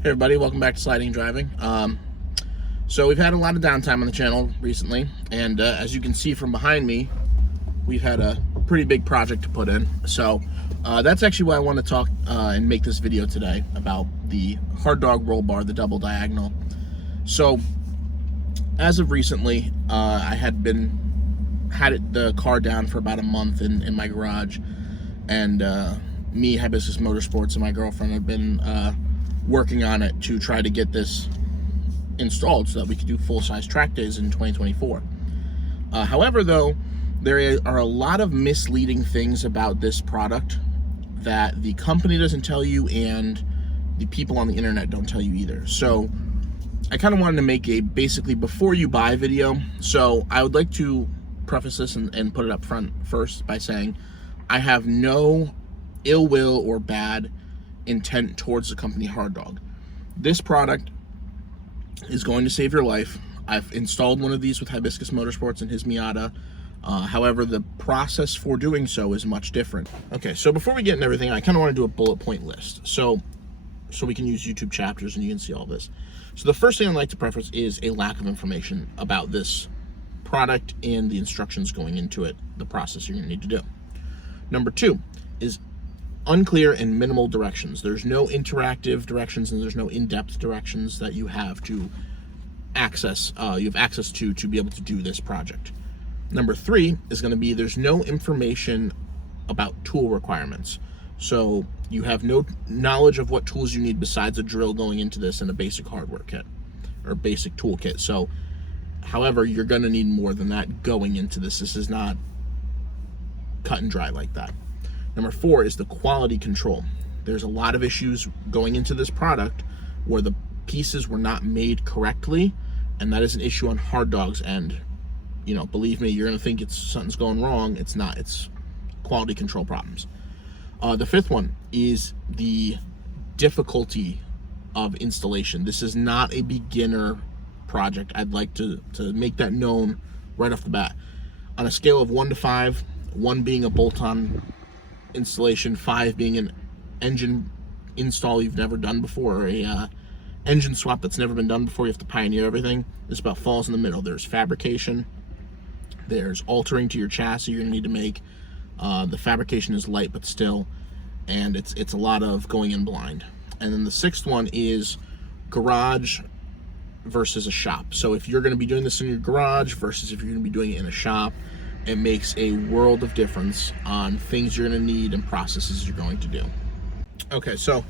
Hey everybody, welcome back to Sliding Driving. So we've had a lot of downtime on the channel recently, and as you can see from behind me, we've had a pretty big project to put in. So that's actually why I want to talk and make this video today about the hard dog roll bar, the double diagonal. So as of recently, I had the car down for about a month in my garage, and me, Hibiscus Motorsports, and my girlfriend have been working on it to try to get this installed so that we could do full-size track days in 2024. However, though, there are a lot of misleading things about this product that the company doesn't tell you and the people on the internet don't tell you either. So I kind of wanted to make a basically before you buy video. So I would like to preface this and put it up front first by saying I have no ill will or bad intent towards the company Hard Dog. This product is going to save your life. I've installed one of these with Hibiscus Motorsports and his Miata. However, the process for doing so is much different. Okay, so before we get into everything, I kind of want to do a bullet point list so we can use YouTube chapters and you can see all this. So the first thing I'd like to preface is a lack of information about this product and the instructions going into it, the process you're going to need to do. Number two is unclear and minimal directions. There's no interactive directions and there's no in-depth directions that you have to access. You have access to be able to do this project. Number three is going to be there's no information about tool requirements. So you have no knowledge of what tools you need besides a drill going into this and a basic hardware kit or basic tool kit. So, however, you're going to need more than that going into this. This is not cut and dry like that. Number four is the quality control. There's a lot of issues going into this product where the pieces were not made correctly, and that is an issue on Hard Dog's end. You know, believe me, you're gonna think something's going wrong. It's not. It's quality control problems. The fifth one is the difficulty of installation. This is not a beginner project. I'd like to make that known right off the bat. On a scale of 1 to 5, 1 being a bolt-on installation, 5 being an engine install you've never done before, or a engine swap that's never been done before. You have to pioneer everything. This about falls in the middle. There's fabrication, there's altering to your chassis you're gonna need to make. The fabrication is light but still, and it's a lot of going in blind. And then the sixth one is garage versus a shop. So if you're gonna be doing this in your garage versus if you're gonna be doing it in a shop, it makes a world of difference on things you're going to need and processes you're going to do. Okay, so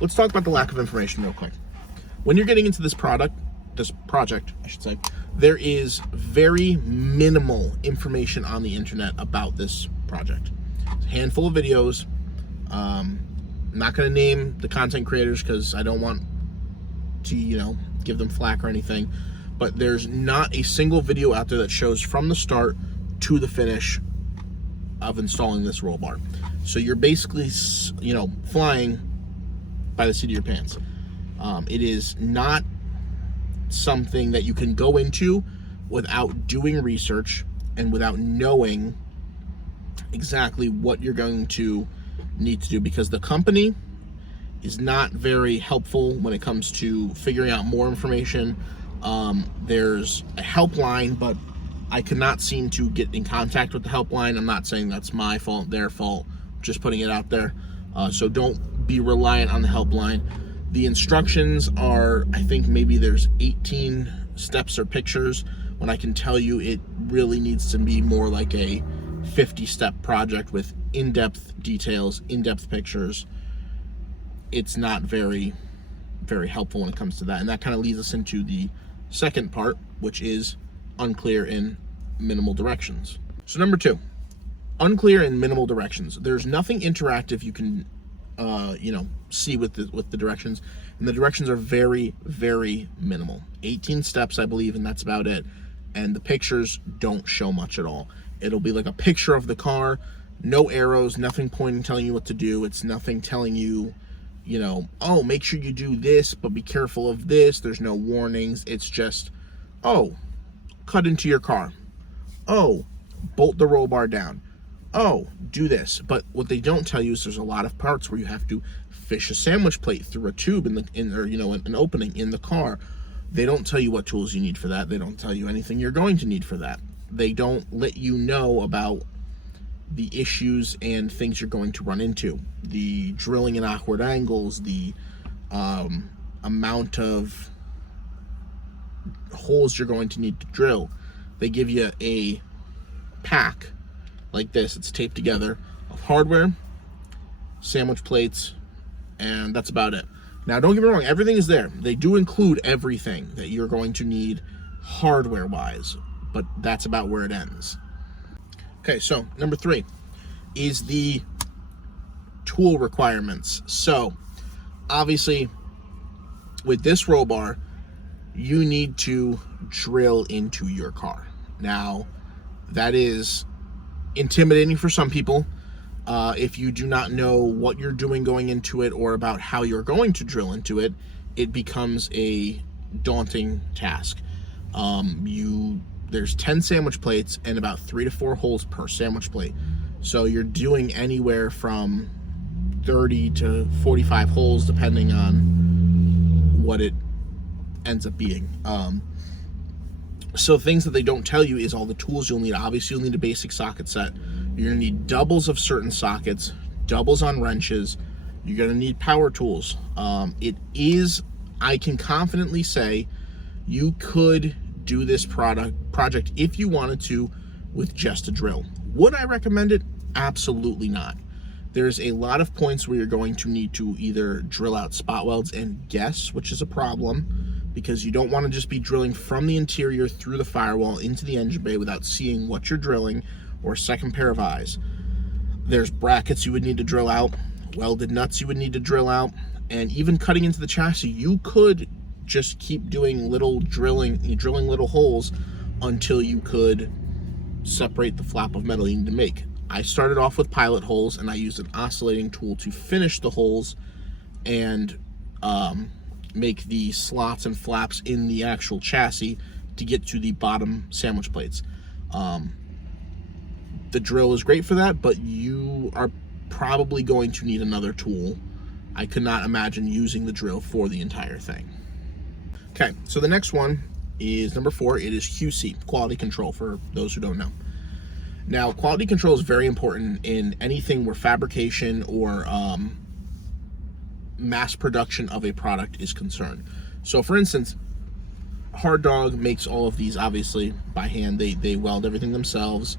let's talk about the lack of information real quick. When you're getting into this project, I should say, there is very minimal information on the internet about this project. It's a handful of videos. I'm not going to name the content creators because I don't want to, give them flack or anything. But there's not a single video out there that shows from the start to the finish of installing this roll bar. So you're basically, flying by the seat of your pants. It is not something that you can go into without doing research and without knowing exactly what you're going to need to do, because the company is not very helpful when it comes to figuring out more information. There's a helpline, but I could not seem to get in contact with the helpline. I'm not saying that's my fault, their fault, just putting it out there. So don't be reliant on the helpline. The instructions are, I think maybe there's 18 steps or pictures, when I can tell you it really needs to be more like a 50-step project with in-depth details, in-depth pictures. It's not very, very helpful when it comes to that. And that kind of leads us into the second part, which is unclear in minimal directions. So number two, unclear in minimal directions. There's nothing interactive you can see with the directions, and the directions are very, very minimal. 18 steps, I believe, and that's about it. And the pictures don't show much at all. It'll be like a picture of the car, no arrows, nothing pointing, telling you what to do. It's nothing telling you, oh, make sure you do this, but be careful of this. There's no warnings. It's just, oh, cut into your car. Oh, bolt the roll bar down. oh, do this. But what they don't tell you is there's a lot of parts where you have to fish a sandwich plate through a tube or an opening in the car. They don't tell you what tools you need for that. They don't tell you anything you're going to need for that. They don't let you know about the issues and things you're going to run into. The drilling in awkward angles, the amount of holes you're going to need to drill. They give you a pack like this. It's taped together of hardware, sandwich plates, and that's about it. Now, don't get me wrong, everything is there. They do include everything that you're going to need hardware-wise, but that's about where it ends. Okay, so number 3 is the tool requirements. So, obviously, with this roll bar, you need to drill into your car. Now, that is intimidating for some people. If you do not know what you're doing going into it or about how you're going to drill into it, it becomes a daunting task. There's 10 sandwich plates and about 3 to 4 holes per sandwich plate. So you're doing anywhere from 30 to 45 holes depending on what it ends up being. So things that they don't tell you is all the tools you'll need. Obviously, you'll need a basic socket set. You're gonna need doubles of certain sockets, doubles on wrenches. You're gonna need power tools. I can confidently say you could do this project if you wanted to with just a drill. Would I recommend it? Absolutely not. There's a lot of points where you're going to need to either drill out spot welds and guess, which is a problem, because you don't want to just be drilling from the interior through the firewall into the engine bay without seeing what you're drilling or a second pair of eyes. There's brackets you would need to drill out, welded nuts you would need to drill out, and even cutting into the chassis, you could just keep doing little drilling little holes until you could separate the flap of metal you need to make. I started off with pilot holes, and I used an oscillating tool to finish the holes and make the slots and flaps in the actual chassis to get to the bottom sandwich plates. The drill is great for that, but you are probably going to need another tool. I could not imagine using the drill for the entire thing. Okay, so the next one is number 4. It is QC, quality control, for those who don't know. Now, quality control is very important in anything where fabrication or mass production of a product is concerned. So, for instance, Hard Dog makes all of these, obviously, by hand. They weld everything themselves.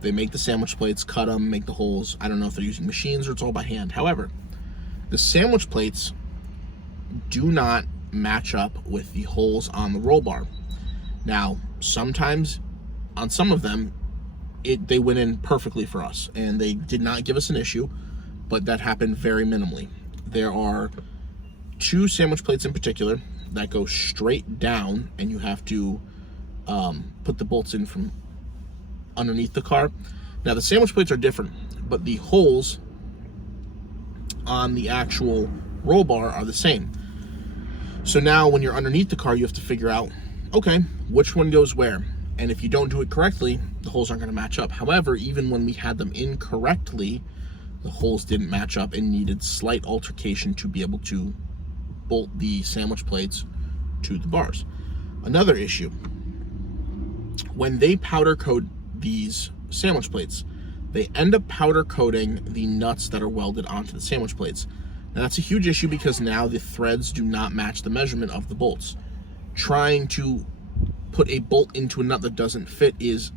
They make the sandwich plates, cut them, make the holes. I don't know if they're using machines or it's all by hand. However, the sandwich plates do not match up with the holes on the roll bar. Now, sometimes on some of them, they went in perfectly for us, and they did not give us an issue, but that happened very minimally. There are 2 sandwich plates in particular that go straight down, and you have to put the bolts in from underneath the car. Now, the sandwich plates are different, but the holes on the actual roll bar are the same. So now when you're underneath the car, you have to figure out, okay, which one goes where? And if you don't do it correctly, the holes aren't going to match up. However, even when we had them incorrectly, the holes didn't match up and needed slight altercation to be able to bolt the sandwich plates to the bars. Another issue, when they powder coat these sandwich plates, they end up powder coating the nuts that are welded onto the sandwich plates. Now, that's a huge issue because now the threads do not match the measurement of the bolts. Trying to put a bolt into a nut that doesn't fit is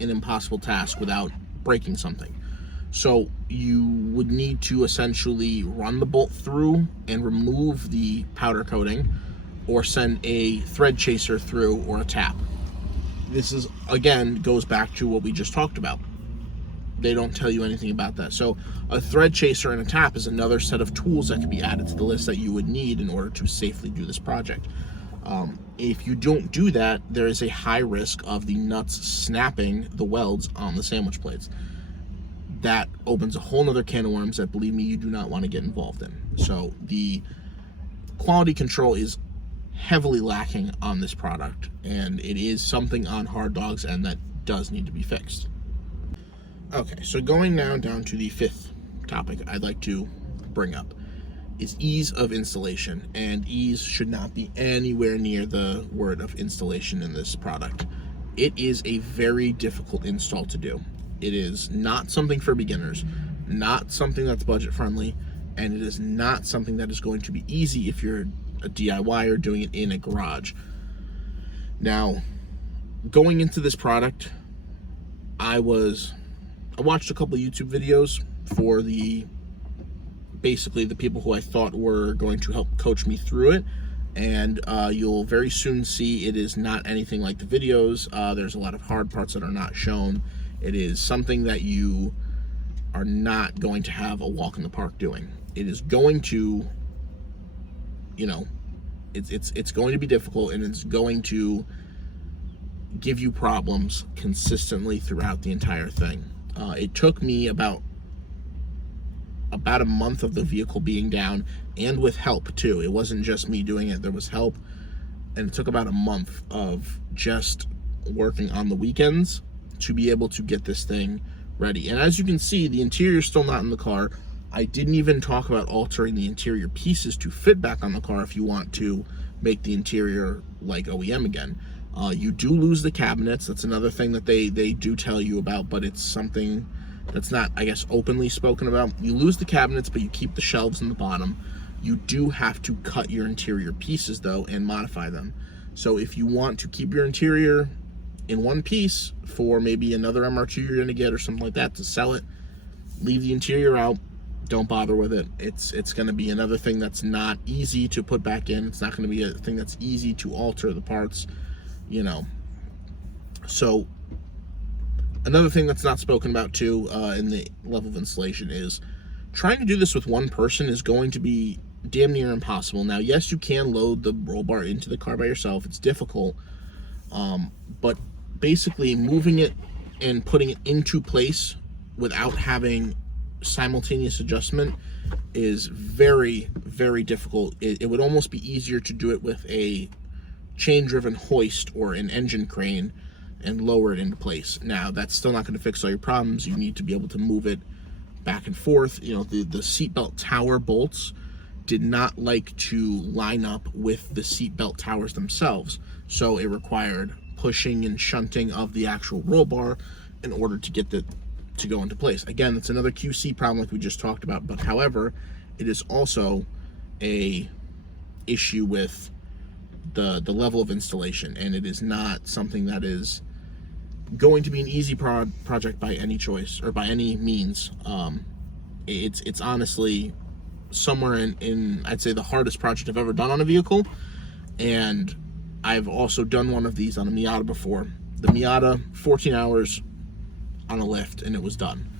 an impossible task without breaking something. So you would need to essentially run the bolt through and remove the powder coating, or send a thread chaser through, or a tap. This is, again, goes back to what we just talked about. They don't tell you anything about that. So a thread chaser and a tap is another set of tools that can be added to the list that you would need in order to safely do this project. If you don't do that, there is a high risk of the nuts snapping the welds on the sandwich plates. That opens a whole nother can of worms that, believe me, you do not want to get involved in. So the quality control is heavily lacking on this product, and it is something on Hard Dog's end that does need to be fixed. Okay, so going now down to the fifth topic I'd like to bring up is ease of installation, and ease should not be anywhere near the word of installation in this product. It is a very difficult install to do. It is not something for beginners, not something that's budget friendly, and it is not something that is going to be easy if you're a DIYer doing it in a garage. Now, going into this product, I watched a couple of YouTube videos for basically the people who I thought were going to help coach me through it, and you'll very soon see it is not anything like the videos. There's a lot of hard parts that are not shown. It is something that you are not going to have a walk in the park doing. It is going to, it's going to be difficult, and it's going to give you problems consistently throughout the entire thing. It took me about a month of the vehicle being down, and with help too. It wasn't just me doing it, there was help, and it took about a month of just working on the weekends to be able to get this thing ready. And as you can see, the interior is still not in the car. I didn't even talk about altering the interior pieces to fit back on the car if you want to make the interior like OEM again. You do lose the cabinets. That's another thing that they do tell you about, but it's something that's not, I guess, openly spoken about. You lose the cabinets, but you keep the shelves in the bottom. You do have to cut your interior pieces, though, and modify them. So if you want to keep your interior in one piece for maybe another MR2 you're going to get or something like that to sell it, leave the interior out. Don't bother with it. It's going to be another thing that's not easy to put back in. It's not going to be a thing that's easy to alter the parts, So another thing that's not spoken about too in the level of installation is trying to do this with one person is going to be damn near impossible. Now, yes, you can load the roll bar into the car by yourself. It's difficult, but basically moving it and putting it into place without having simultaneous adjustment is very, very difficult. It would almost be easier to do it with a chain-driven hoist or an engine crane and lower it into place. Now, that's still not going to fix all your problems. You need to be able to move it back and forth. The seatbelt tower bolts did not like to line up with the seatbelt towers themselves, so it required pushing and shunting of the actual roll bar in order to get it to go into place. Again, it's another QC problem like we just talked about, but however, it is also a issue with the level of installation, and it is not something that is going to be an easy project by any choice or by any means. It's honestly somewhere in I'd say the hardest project I've ever done on a vehicle, and I've also done one of these on a Miata before. The Miata, 14 hours on a lift, and it was done.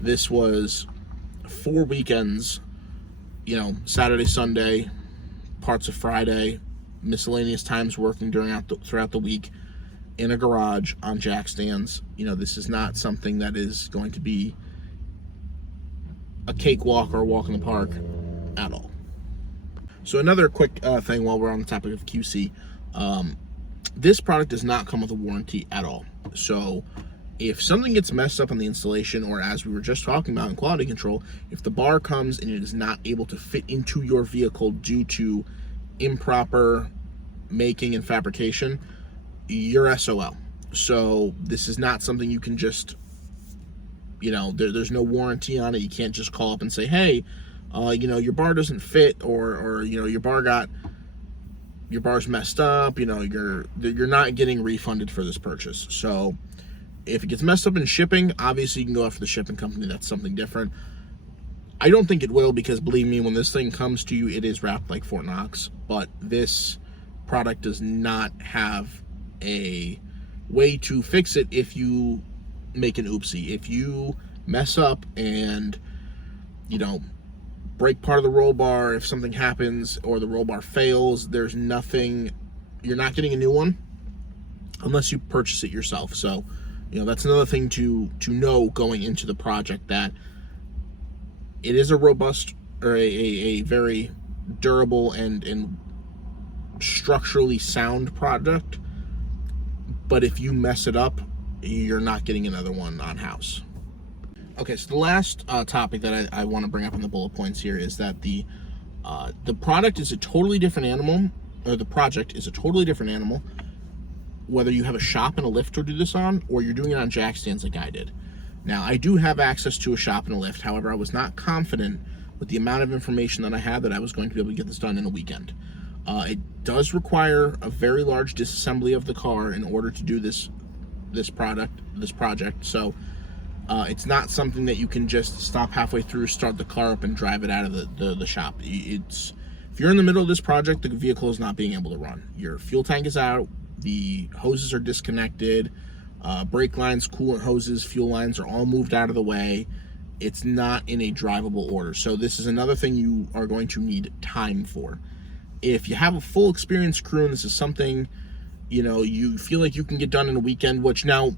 This was 4 weekends, Saturday, Sunday, parts of Friday, miscellaneous times working throughout the week in a garage on jack stands. This is not something that is going to be a cakewalk or a walk in the park at all. So another quick thing while we're on the topic of QC, this product does not come with a warranty at all. So if something gets messed up on the installation, or as we were just talking about in quality control, if the bar comes and it is not able to fit into your vehicle due to improper making and fabrication, you're SOL. So this is not something you can just, there's no warranty on it. You can't just call up and say, hey, your bar doesn't fit, or your bar's messed up. You're not getting refunded for this purchase. So if it gets messed up in shipping, obviously you can go after the shipping company. That's something different. I don't think it will, because believe me, when this thing comes to you, it is wrapped like Fort Knox. But this product does not have a way to fix it if you make an oopsie. If you mess up and, break part of the roll bar, if something happens or the roll bar fails, there's nothing, you're not getting a new one unless you purchase it yourself. So, that's another thing to know going into the project, that it is a robust, or a very durable and structurally sound product, but if you mess it up, you're not getting another one on house. Okay, so the last topic that I want to bring up in the bullet points here is that the product is a totally different animal, or the project is a totally different animal, whether you have a shop and a lift to do this on, or you're doing it on jack stands like I did. Now, I do have access to a shop and a lift. However, I was not confident with the amount of information that I had that I was going to be able to get this done in a weekend. It does require a very large disassembly of the car in order to do this project. So it's not something that you can just stop halfway through, start the car up, and drive it out of the shop. If you're in the middle of this project, the vehicle is not being able to run. Your fuel tank is out, the hoses are disconnected, brake lines, coolant hoses, fuel lines are all moved out of the way. It's not in a drivable order. So this is another thing you are going to need time for. If you have a full experienced crew and this is something, you feel like you can get done in a weekend, which now,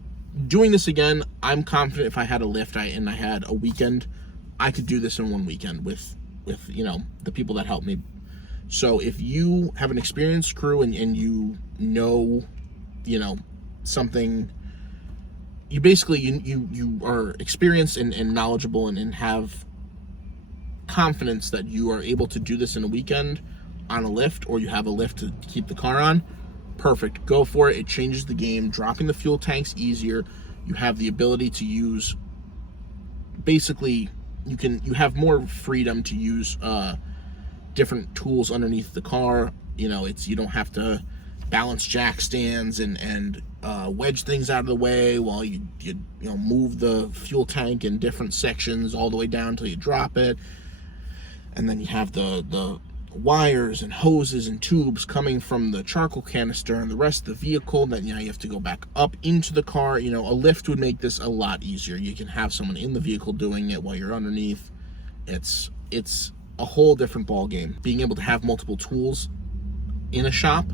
doing this again, I'm confident if I had a lift and I had a weekend, I could do this in one weekend with the people that help me. So if you have an experienced crew and you know something, you basically you are experienced and knowledgeable and have confidence that you are able to do this in a weekend on a lift, or you have a lift to keep the car on, perfect, go for it. It changes the game. Dropping the fuel tank's easier. You have the ability to use, basically you have more freedom to use different tools underneath the car. You don't have to balance jack stands and wedge things out of the way while you move the fuel tank in different sections all the way down until you drop it. And then you have the wires and hoses and tubes coming from the charcoal canister and the rest of the vehicle. Then you have to go back up into the car. A lift would make this a lot easier. You can have someone in the vehicle doing it while you're underneath. It's a whole different ball game. Being able to have multiple tools in a shop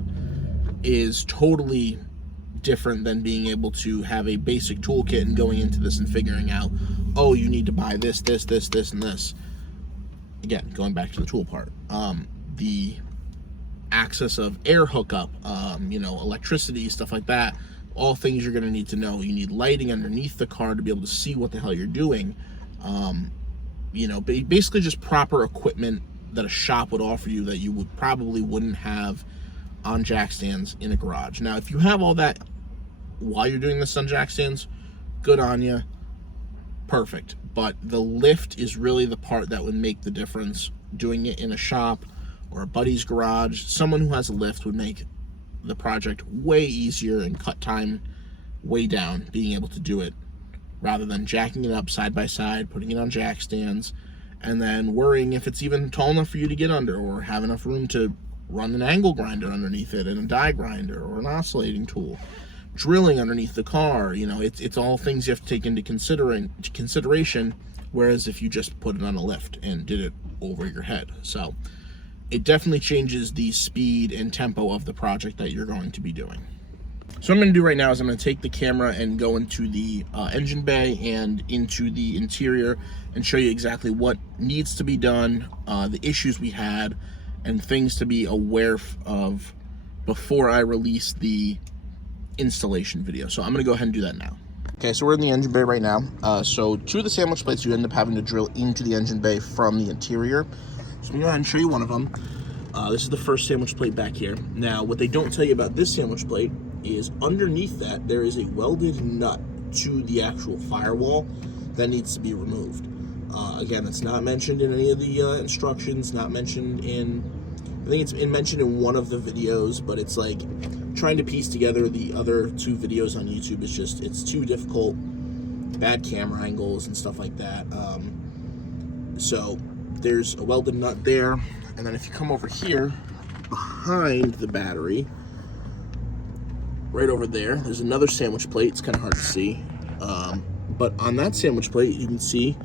is totally different than being able to have a basic toolkit and going into this and figuring out, oh, you need to buy this, and this. Again, going back to the tool part, the access of air hookup, electricity, stuff like that, all things you're going to need to know. You need lighting underneath the car to be able to see what the hell you're doing. Basically just proper equipment that a shop would offer you that you wouldn't have on jack stands in a garage. Now, if you have all that while you're doing this on jack stands, good on you, perfect. But the lift is really the part that would make the difference. Doing it in a shop or a buddy's garage, someone who has a lift would make the project way easier and cut time way down, being able to do it, rather than jacking it up side by side, putting it on jack stands, and then worrying if it's even tall enough for you to get under, or have enough room to run an angle grinder underneath it, and a die grinder, or an oscillating tool, drilling underneath the car. It's all things you have to take into consideration, whereas if you just put it on a lift and did it over your head. So it definitely changes the speed and tempo of the project that you're going to be doing. So what I'm going to do right now is I'm going to take the camera and go into the engine bay and into the interior and show you exactly what needs to be done, the issues we had, and things to be aware of before I release the installation video. So I'm going to go ahead and do that now. Okay, so we're in the engine bay right now. So two of the sandwich plates you end up having to drill into the engine bay from the interior. So I'm going to go ahead and show you one of them. This is the first sandwich plate back here. Now, what they don't tell you about this sandwich plate is underneath that there is a welded nut to the actual firewall that needs to be removed. Again, it's not mentioned in any of the instructions, not mentioned in, I think it's mentioned in one of the videos, but it's like trying to piece together the other two videos on YouTube. It's too difficult, bad camera angles and stuff like that. So there's a welded nut there, and then if you come over here behind the battery, right over there, there's another sandwich plate. It's kind of hard to see, but on that sandwich plate you can see,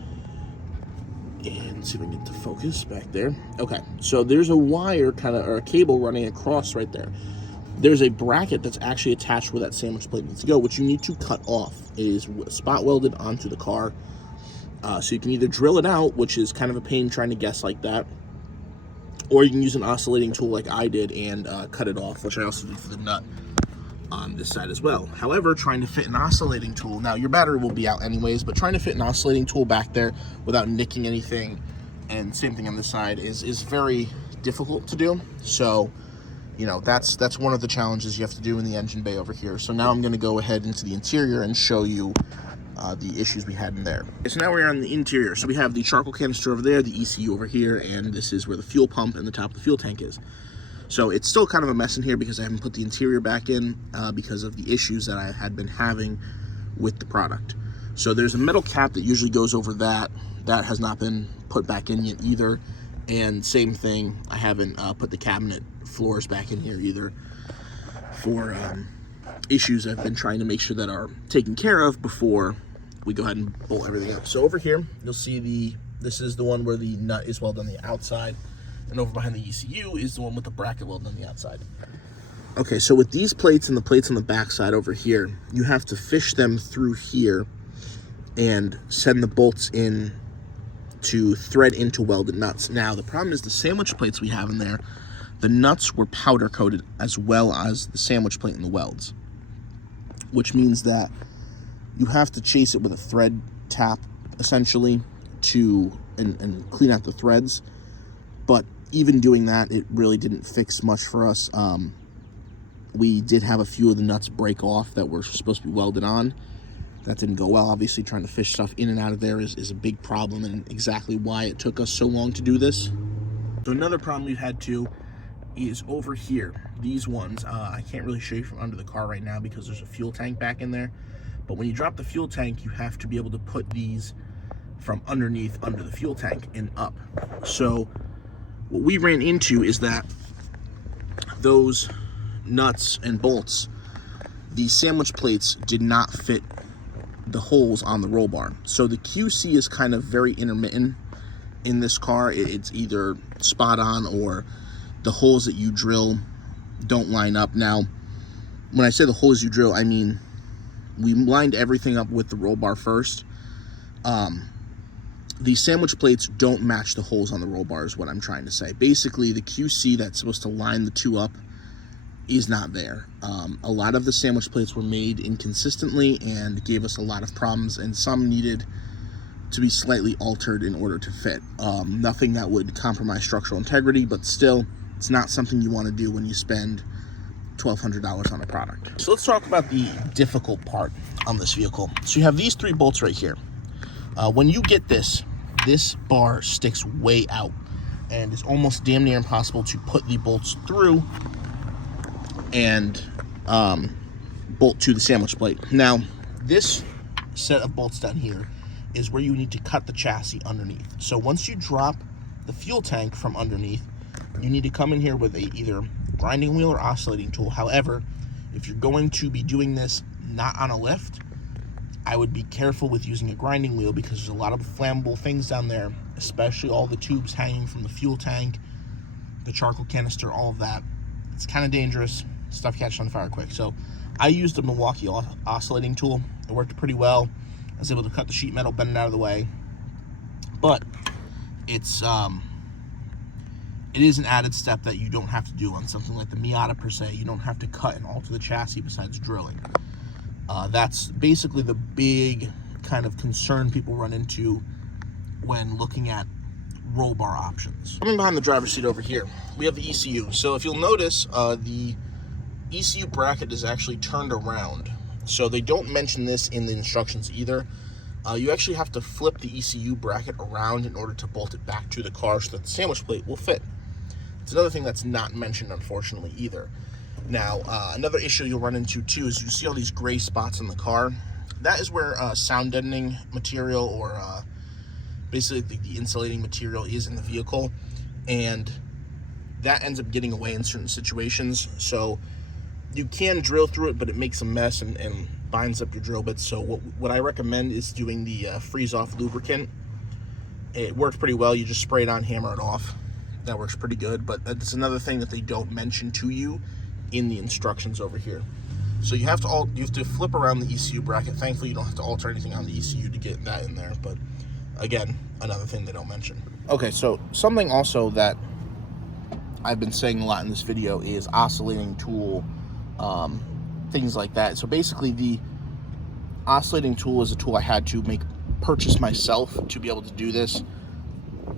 and see if I can get the focus back there. Okay, so there's a wire or a cable running across right there. There's a bracket that's actually attached where that sandwich plate needs to go, which you need to cut off. It is spot welded onto the car. So you can either drill it out, which is kind of a pain trying to guess like that, or you can use an oscillating tool like I did and cut it off, which I also did for the nut. on this side as well. However, trying to fit an oscillating tool, now your battery will be out anyways, but trying to fit an oscillating tool back there without nicking anything, and same thing on this side, is very difficult to do. So, you know, that's one of the challenges you have to do in the engine bay over here. So now I'm going to go ahead into the interior and show you the issues we had in there. Okay, so now we're on the interior. So we have the charcoal canister over there, the ECU over here, and this is where the fuel pump and the top of the fuel tank is. So it's still kind of a mess in here because I haven't put the interior back in because of the issues that I had been having with the product. So there's a metal cap that usually goes over that. That has not been put back in yet either. And same thing, I haven't put the cabinet floors back in here either for issues I've been trying to make sure that are taken care of before we go ahead and bolt everything up. So over here, you'll see this is the one where the nut is welded on the outside. And over behind the ECU is the one with the bracket welded on the outside. Okay, so with these plates and the plates on the back side over here, you have to fish them through here and send the bolts in to thread into welded nuts. Now, the problem is the sandwich plates we have in there, the nuts were powder coated as well as the sandwich plate and the welds, which means that you have to chase it with a thread tap, essentially, to and clean out the threads. But even doing that, it really didn't fix much for us. We did have a few of the nuts break off that were supposed to be welded on. That didn't go well. Obviously, trying to fish stuff in and out of there is a big problem, and exactly why it took us so long to do this. So another problem we've had too is over here. These ones, I can't really show you from under the car right now because there's a fuel tank back in there. But when you drop the fuel tank, you have to be able to put these from underneath under the fuel tank and up. So what we ran into is that those nuts and bolts, the sandwich plates did not fit the holes on the roll bar. So the QC is kind of very intermittent in this car. It's either spot on or the holes that you drill don't line up. Now, when I say the holes you drill, I mean we lined everything up with the roll bar first. The sandwich plates don't match the holes on the roll bar is what I'm trying to say. Basically, the QC that's supposed to line the two up is not there. A lot of the sandwich plates were made inconsistently and gave us a lot of problems, and some needed to be slightly altered in order to fit. Nothing that would compromise structural integrity, but still, it's not something you want to do when you spend $1,200 on a product. So let's talk about the difficult part on this vehicle. So you have these 3 bolts right here. When you get this bar sticks way out and it's almost damn near impossible to put the bolts through and bolt to the sandwich plate. Now, this set of bolts down here is where you need to cut the chassis underneath. So once you drop the fuel tank from underneath, you need to come in here with either grinding wheel or oscillating tool. However, if you're going to be doing this not on a lift, I would be careful with using a grinding wheel because there's a lot of flammable things down there, especially all the tubes hanging from the fuel tank, the charcoal canister, all of that. It's kind of dangerous. Stuff catches on fire quick. So I used a Milwaukee oscillating tool. It worked pretty well. I was able to cut the sheet metal, bend it out of the way. But it is an added step that you don't have to do on something like the Miata per se. You don't have to cut and alter the chassis besides drilling. That's basically the big kind of concern people run into when looking at roll bar options. Coming behind the driver's seat over here, we have the ECU. So if you'll notice, the ECU bracket is actually turned around. So they don't mention this in the instructions either. You actually have to flip the ECU bracket around in order to bolt it back to the car so that the sandwich plate will fit. It's another thing that's not mentioned, unfortunately, either. Now, another issue you'll run into too is you see all these gray spots on the car. That is where sound deadening material or basically the insulating material is in the vehicle, and that ends up getting away in certain situations. So you can drill through it, but it makes a mess and binds up your drill bits. So what I recommend is doing the freeze-off lubricant. It works pretty well. You just spray it on, hammer it off. That works pretty good, but that's another thing that they don't mention to you in the instructions over here. So you have to flip around the ECU bracket. Thankfully, you don't have to alter anything on the ECU to get that in there, but again, another thing they don't mention. Okay, so something also that I've been saying a lot in this video is oscillating tool things like that. So basically the oscillating tool is a tool I had to purchase myself to be able to do this.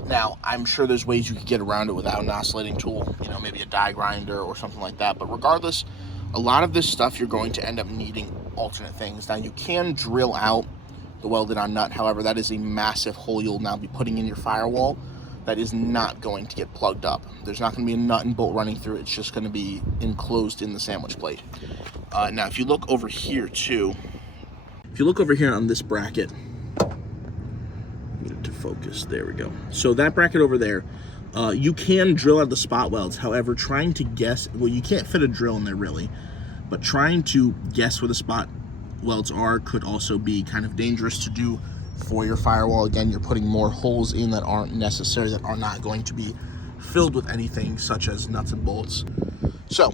Now, I'm sure there's ways you could get around it without an oscillating tool, you know, maybe a die grinder or something like that. But regardless, a lot of this stuff you're going to end up needing alternate things. Now, you can drill out the welded on nut. However, that is a massive hole you'll now be putting in your firewall that is not going to get plugged up. There's not going to be a nut and bolt running through it. It's just going to be enclosed in the sandwich plate. Now, if you look over here too, if you look over here on this bracket, get it to focus, there we go. So that bracket over there, you can drill out the spot welds. However, trying to guess, well, you can't fit a drill in there really, but trying to guess where the spot welds are could also be kind of dangerous to do for your firewall. Again, you're putting more holes in that aren't necessary, that are not going to be filled with anything such as nuts and bolts. So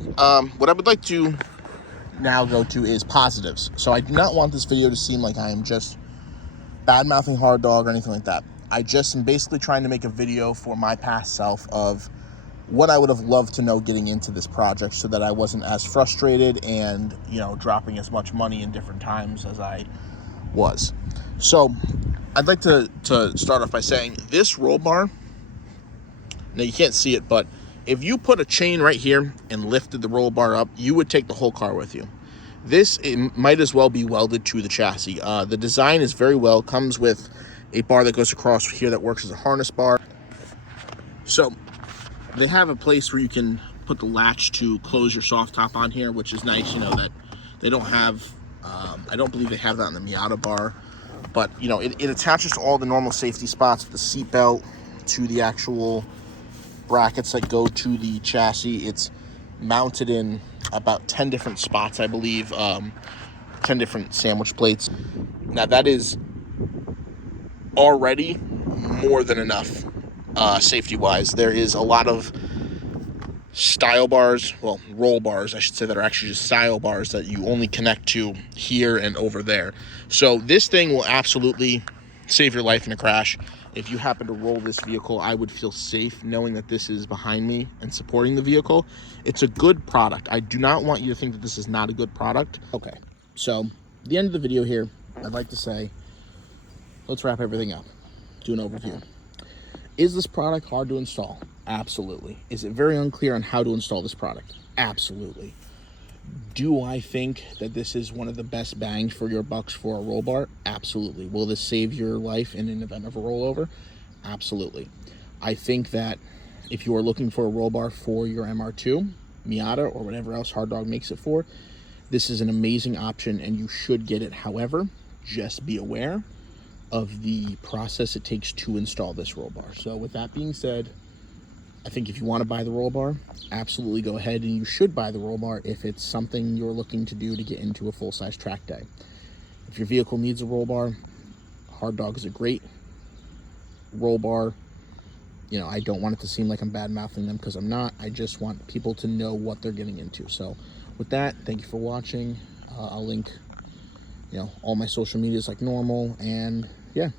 what I would like to now go to is positives. So I do not want this video to seem like I am just bad-mouthing Hard Dog or anything like that. I just am basically trying to make a video for my past self of what I would have loved to know getting into this project, so that I wasn't as frustrated and, you know, dropping as much money in different times as I was. So I'd like to start off by saying this roll bar, now you can't see it, but if you put a chain right here and lifted the roll bar up, you would take the whole car with you. This, it might as well be welded to the chassis. The design is very well, comes with a bar that goes across here that works as a harness bar. So they have a place where you can put the latch to close your soft top on here, which is nice, you know, that they don't have, I don't believe they have that on the Miata bar, but you know, it attaches to all the normal safety spots, the seat belt, to the actual brackets that go to the chassis. It's mounted in about 10 different spots, I believe, 10 different sandwich plates. Now that is already more than enough safety wise. There is a lot of style bars, well, roll bars I should say, that are actually just style bars that you only connect to here and over there. So this thing will absolutely save your life in a crash. If you happen to roll this vehicle, I would feel safe knowing that this is behind me and supporting the vehicle. It's a good product. I do not want you to think that this is not a good product. Okay, so at the end of the video here, I'd like to say, let's wrap everything up. Do an overview. Is this product hard to install? Absolutely. Is it very unclear on how to install this product? Absolutely. Do I think that this is one of the best bangs for your bucks for a roll bar? Absolutely. Will this save your life in an event of a rollover? Absolutely. I think that if you are looking for a roll bar for your MR2, Miata, or whatever else Hard Dog makes it for, this is an amazing option and you should get it. However, just be aware of the process it takes to install this roll bar. So with that being said, I think if you want to buy the roll bar, absolutely go ahead, and you should buy the roll bar if it's something you're looking to do to get into a full-size track day. If your vehicle needs a roll bar, Hard Dog is a great roll bar. You know, I don't want it to seem like I'm bad-mouthing them, because I'm not. I just want people to know what they're getting into. So with that, thank you for watching. I'll link, you know, all my social medias like normal, and yeah.